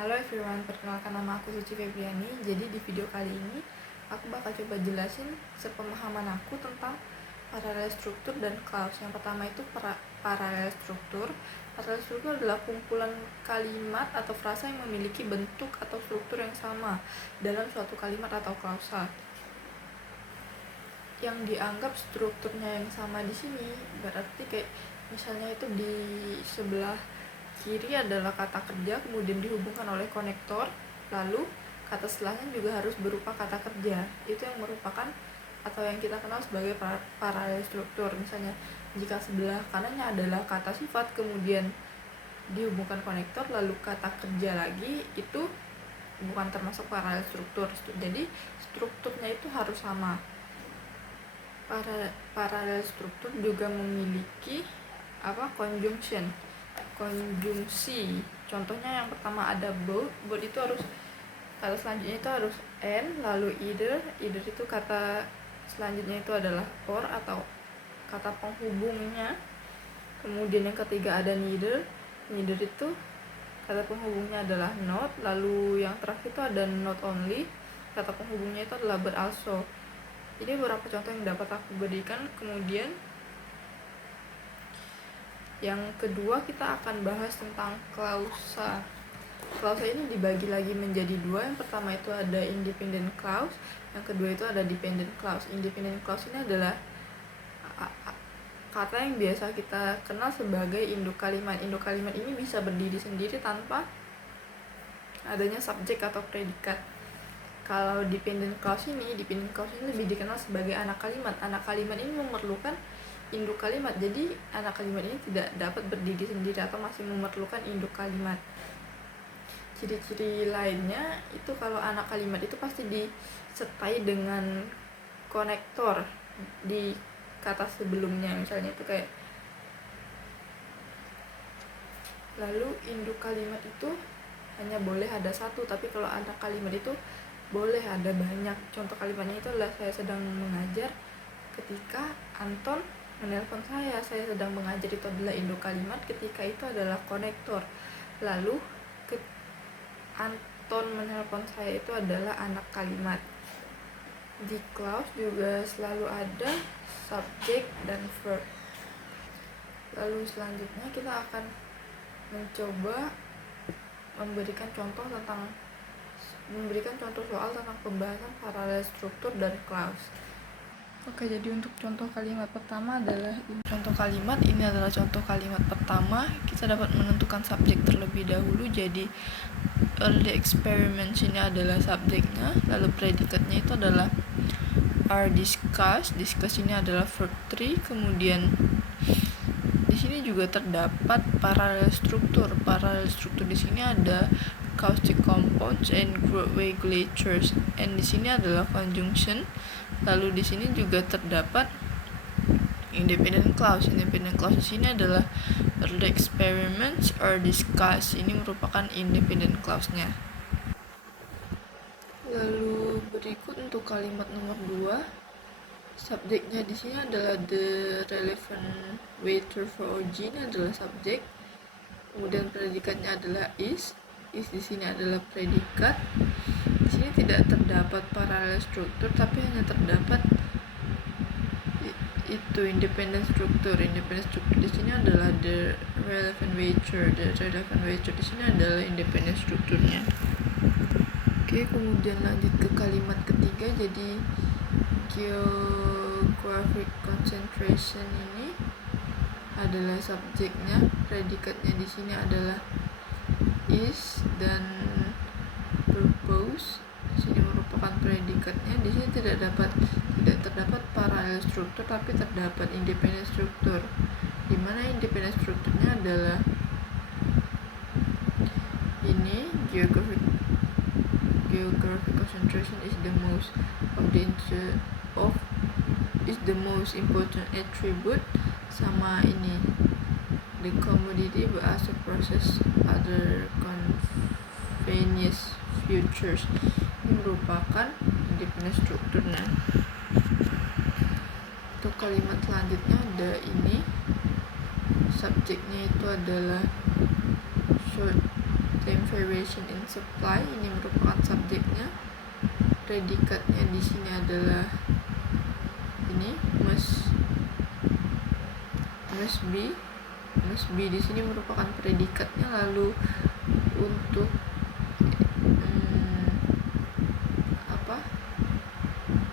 Halo everyone, perkenalkan nama aku Suci Febriani. Jadi di video kali ini aku bakal coba jelasin sepemahaman aku tentang paralel struktur dan clause. Yang pertama itu paralel struktur. Paralel struktur adalah kumpulan kalimat atau frasa yang memiliki bentuk atau struktur yang sama dalam suatu kalimat atau klausa. Yang dianggap strukturnya yang sama di sini berarti kayak misalnya itu di sebelah kiri adalah kata kerja, kemudian dihubungkan oleh konektor, lalu kata setelahnya juga harus berupa kata kerja. Itu yang merupakan atau yang kita kenal sebagai paralel struktur. Misalnya jika sebelah kanannya adalah kata sifat, kemudian dihubungkan konektor, lalu kata kerja lagi, itu bukan termasuk paralel struktur. Jadi strukturnya itu harus sama. Paralel struktur juga memiliki conjunction, konjungsi. Contohnya yang pertama ada both itu harus kata selanjutnya itu harus and, lalu either itu kata selanjutnya itu adalah or atau kata penghubungnya. Kemudian yang ketiga ada neither itu kata penghubungnya adalah not, lalu yang terakhir itu ada not only, kata penghubungnya itu adalah but also. Ini beberapa contoh yang dapat aku berikan. Kemudian yang kedua kita akan bahas tentang klausa. Klausa ini dibagi lagi menjadi dua. Yang pertama itu ada independent clause, yang kedua itu ada dependent clause. Independent clause ini adalah kata yang biasa kita kenal sebagai induk kalimat. Induk kalimat ini bisa berdiri sendiri tanpa adanya subjek atau predikat. Kalau dependent clause ini lebih dikenal sebagai anak kalimat. Anak kalimat ini memerlukan induk kalimat. Jadi anak kalimat ini tidak dapat berdiri sendiri atau masih memerlukan induk kalimat. Ciri-ciri lainnya itu kalau anak kalimat itu pasti disertai dengan konektor di kata sebelumnya. Misalnya itu kayak, lalu induk kalimat itu hanya boleh ada satu, tapi kalau anak kalimat itu boleh ada banyak. Contoh kalimatnya itu adalah saya sedang mengajar ketika Anton menelpon saya sedang mengajar, itu adalah induk kalimat, ketika itu adalah konektor. Lalu Anton menelpon saya itu adalah anak kalimat. Di clause juga selalu ada subjek dan verb. Lalu selanjutnya kita akan mencoba memberikan contoh soal tentang pembahasan paralel struktur dan clause. Oke, jadi untuk contoh kalimat pertama adalah contoh kalimat ini adalah contoh kalimat pertama. Kita dapat menentukan subjek terlebih dahulu. Jadi early experiments ini adalah subjeknya, lalu predikatnya itu adalah are discussed. Discuss ini adalah verb 3. Kemudian di sini juga terdapat paralel struktur. Paralel struktur di sini ada caustic compounds and growth regulators, and di sini adalah conjunction. Lalu di sini juga terdapat independent clause. Independent clause di sini adalah early experiments are discussed. Ini merupakan independent clause-nya. Lalu berikut untuk kalimat nomor 2. Subjeknya di sini adalah the relevant waiter for OG, ini adalah subjek. Kemudian predikatnya adalah is di sini adalah predikat. Di sini tidak terdapat paralel struktur, tapi hanya terdapat itu independent struktur. Independent struktur di sini adalah the relevant waiter. The relevant waiter di sini adalah independent strukturnya. Oke, kemudian lanjut ke kalimat ketiga. Jadi geographic concentration ini adalah subjeknya. Predikatnya di sini adalah is dan purpose. Di sini merupakan predikatnya. Di sini tidak terdapat paralel struktur, tapi terdapat independent struktur. Di mana independent strukturnya adalah ini geographic concentration is the most important attribute, sama ini the commodity but also process other convenience features. Ini merupakan independent strukturnya. Untuk kalimat selanjutnya ada ini, subjeknya itu adalah short time variation in supply, ini merupakan subjeknya. Predikatnya di sini adalah ini must be di sini merupakan predikatnya. Lalu untuk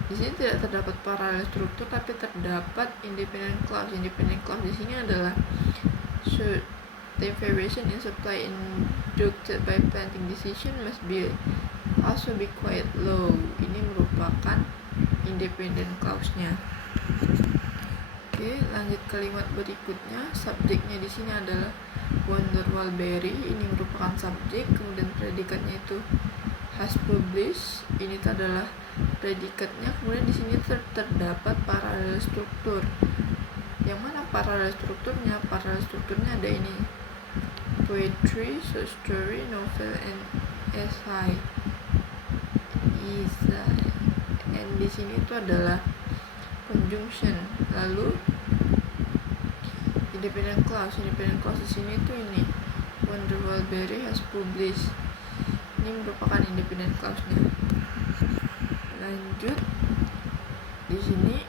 di sini tidak terdapat paralel struktur, tapi terdapat independent clause. Independent clause di sini adalah should the variation in supply induced by planting decision must be also be quite low. Ini merupakan independent clause-nya. Oke, lanjut kalimat berikutnya. Subjeknya di sini adalah Wonderwall-Berry. Ini merupakan subjek. Kemudian predikatnya itu has published. Ini adalah predikatnya. Kemudian di sini terdapat paralel struktur. Yang mana paralel strukturnya? Paralel strukturnya ada ini: poetry, short story, novel, and essay. And di sini itu adalah conjunction. Lalu independent clause di sini itu ini Wonderwall-Berry has published. Ini merupakan independent clause-nya. Lanjut di sini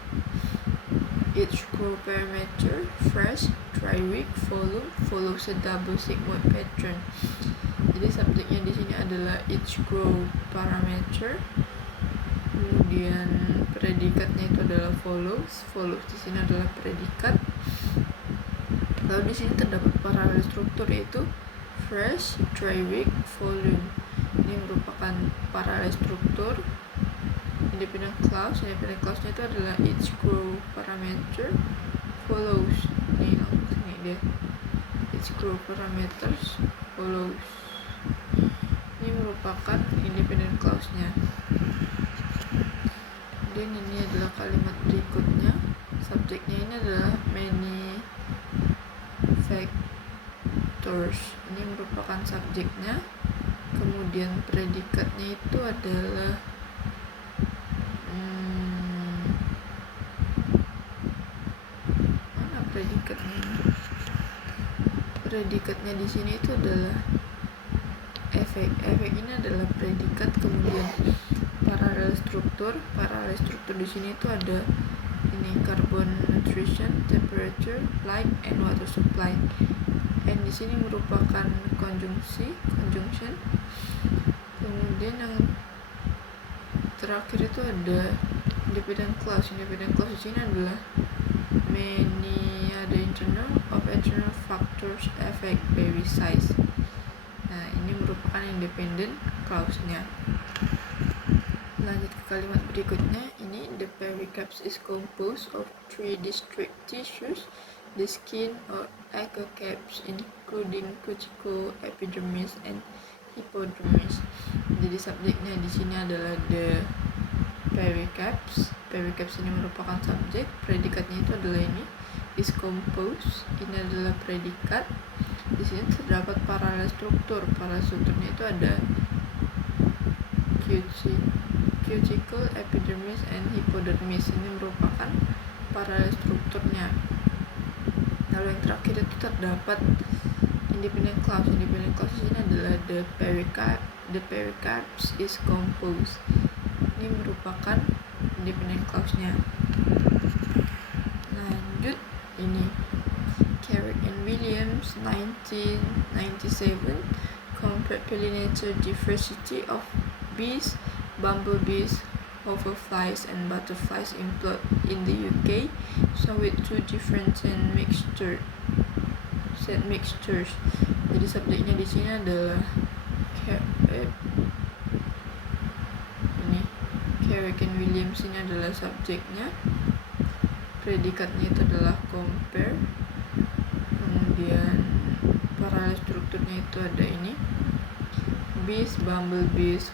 each grow parameter fresh, dry, week, volume follows a double sigmoid pattern. Jadi subjeknya di sini adalah each grow parameter. Kemudian predikatnya itu adalah follows di sini adalah predikat. Lalu di sini terdapat paralel struktur yaitu fresh, dry, week, volume. Ini merupakan paralel struktur. Independent clause-nya itu adalah each grow parameter follows. Ini langsung ini dia, each grow parameters follows. Ini merupakan independent clause-nya. Dan ini adalah kalimat berikutnya. Subjeknya ini adalah many factors. Ini merupakan subjeknya. Kemudian predikatnya itu adalah mana predikatnya? Predikatnya di sini itu adalah efek. Efek ini adalah predikat. Kemudian paralel struktur di sini itu ada ini carbon nutrition, temperature, light, and water supply. And di sini merupakan conjunction. Kemudian yang terakhir itu ada independent clause. Independent clause di sini adalah many other internal factors affect berry size. Nah, ini merupakan independent clause-nya. Lanjut ke kalimat berikutnya. Ini the pericarp is composed of 3 distinct tissues: the skin or aerocaps, including cuticle, epidermis, and hypodermis. Jadi subjeknya di sini adalah the pericarps. Pericarps ini merupakan subjek. Predikatnya itu adalah ini is composed. Ini adalah predikat. Di sini terdapat paralel struktur. Paralel strukturnya itu ada cuticle, epidermis, and hypodermis. Ini merupakan paralel strukturnya. Lalu yang terakhir itu terdapat independent clause. Independent clause ini adalah the pericarps is composed. Ini merupakan independent clause-nya. Lanjut ini Carrick and Williams 1997 compared pollinator diversity of bees, bumblebees, hoverflies, and butterflies employed in the UK, so with 2 different set mixtures. Jadi subjeknya di sini adalah ini Carrick and Williams. Ini adalah subjeknya. Predikatnya itu adalah compare. Kemudian paralel strukturnya itu ada ini bees, bumblebees,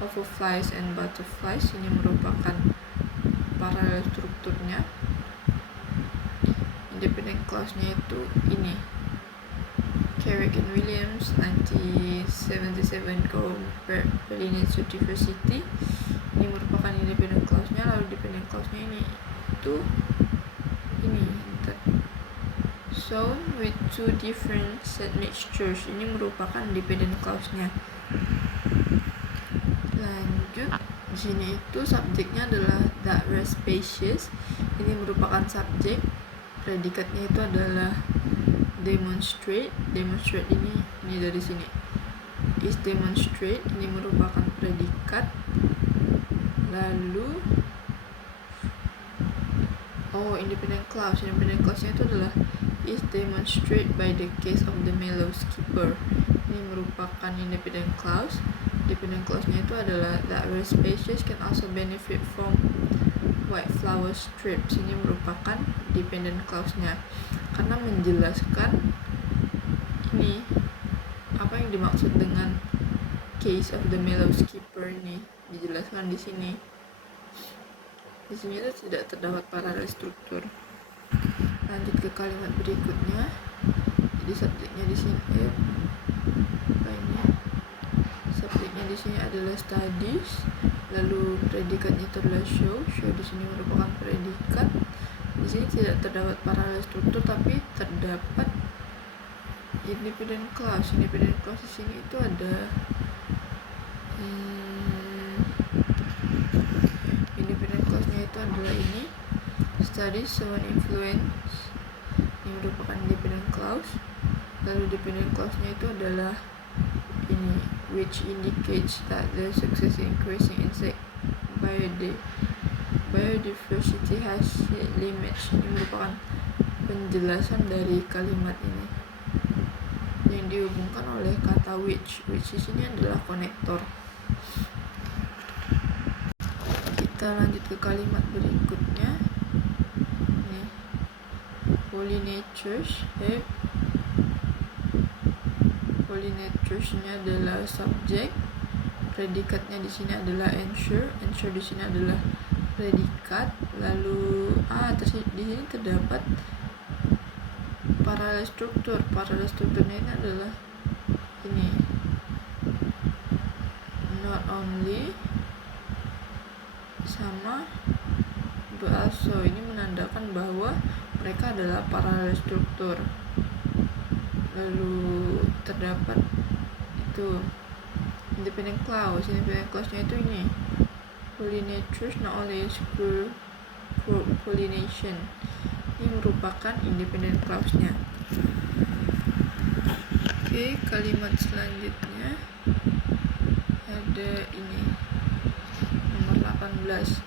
hoverflies, and butterflies. Ini merupakan paralel strukturnya. Independent clause-nya itu ini Carrick and Williams 1977 compare pollinator diversity. Ini merupakan independent clause-nya. Lalu dependent clause-nya ini itu ini sound with two different set mixtures. Ini merupakan dependent clause-nya. Lanjut, di sini itu subjeknya adalah that were spacious. Ini merupakan subjek. Predikatnya itu adalah demonstrate. Demonstrate ini dari sini. Is demonstrate ini merupakan predikat. Lalu independent clause. Independent clause-nya itu adalah is demonstrated by the case of the mellow skipper. Ini merupakan independent clause. Dependent clause-nya itu adalah that were spacious can also benefit from white flower strips. Ini merupakan dependent clause-nya karena menjelaskan ini apa yang dimaksud dengan case of the mellow skipper ini dijelaskan di sini. Di sini itu tidak terdapat paralel struktur. Lanjut ke kalimat berikutnya. Jadi subjeknya di sini subjeknya di sini adalah studies. Lalu predikatnya itu adalah show. Show di sini merupakan predikat. Di sini tidak terdapat paralel struktur tapi terdapat independent clause. Independent clause di sini itu ada independent clause-nya itu adalah ini studies show an influence. Ini merupakan independent clause. Lalu dependent clause-nya itu adalah ini which indicates that the success in increasing insect biodiversity has limits. Ini merupakan penjelasan dari kalimat ini yang dihubungkan oleh kata which di sini adalah konektor. Kita lanjut ke kalimat berikutnya. Ini pollinators. Pollinators-nya adalah subjek. Predikatnya di sini adalah ensure. Ensure di sini adalah predikat. Lalu di sini terdapat paralel struktur. Paralel strukturnya ini adalah ini not only sama but also. Ini menandakan bahwa mereka adalah paralel struktur. Lalu terdapat itu independent clause. Independent clause-nya itu ini pollinators not only ensure pollination. Ini merupakan independent clause-nya. Oke, kalimat selanjutnya ada ini nomor 18.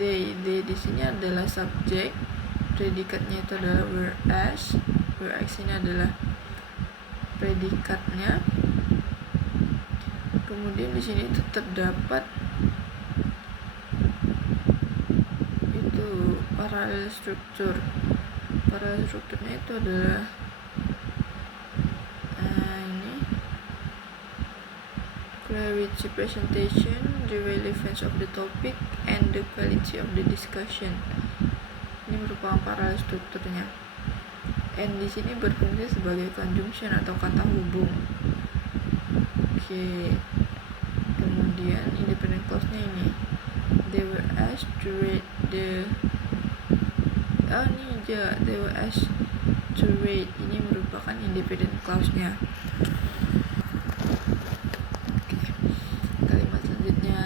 They di sini adalah subjek. Predikatnya itu adalah whereas. Whereas ini adalah predikatnya. Kemudian di sini itu terdapat itu paralel struktur. Paralel strukturnya itu adalah ini clarity presentation, the relevance of the topic, and the quality of the discussion. Ini merupakan paralel strukturnya. And di sini berfungsi sebagai conjunction atau kata hubung. Oke. Kemudian independent clause-nya ini. They were asked to rate the they were asked to rate. Ini merupakan independent clause-nya. Oke. Kalimat selanjutnya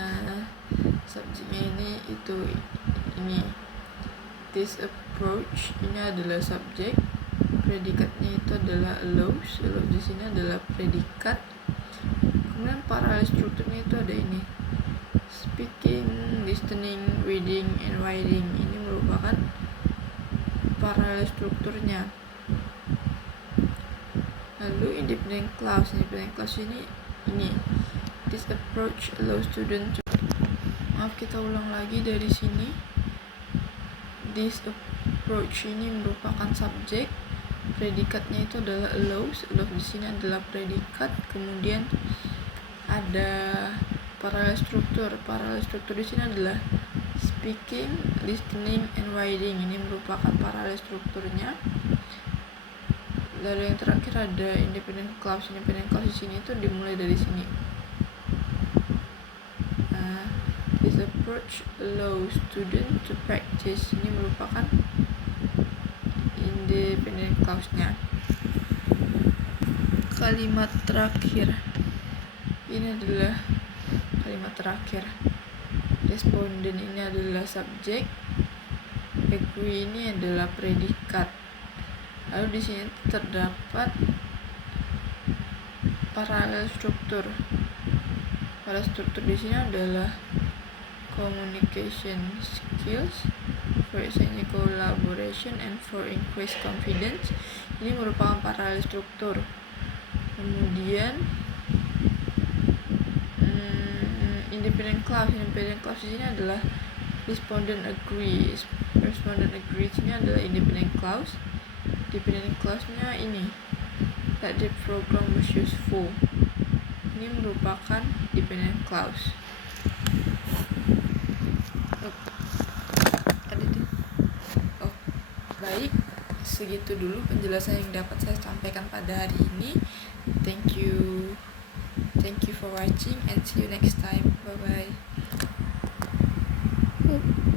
subjeknya ini this approach. Ini adalah subjek. Predikatnya itu adalah allows. Allows di sini adalah predikat. Kemudian paralel strukturnya itu ada ini speaking, listening, reading, and writing. Ini merupakan paralel strukturnya. Lalu independent clause. Independent clause ini this approach allows students to kita ulang lagi dari sini. This approach ini merupakan subjek. Predikatnya itu adalah allows. Allows di sini adalah predikat. Kemudian ada paralel struktur. Paralel struktur di sini adalah speaking, listening, and writing. Ini merupakan paralel strukturnya. Lalu yang terakhir ada independent clause. Independent clause di sini itu dimulai dari sini. This approach allows students to practice. Ini merupakan independent clause-nya. Kalimat terakhir ini adalah kalimat terakhir. Responden ini adalah subjek, agree ini adalah predikat. Lalu di sini terdapat paralel struktur. Paralel struktur di sini adalah communication skills, for example collaboration, and for increased confidence. Ini merupakan paralel struktur. Kemudian independent clause di sini adalah respondent agree. Respondent agree ini adalah independent clause. Independent clause-nya ini, that the program was useful. Ini merupakan dependent clause. Baik, segitu dulu penjelasan yang dapat saya sampaikan pada hari ini. Thank you for watching and see you next time. Bye bye.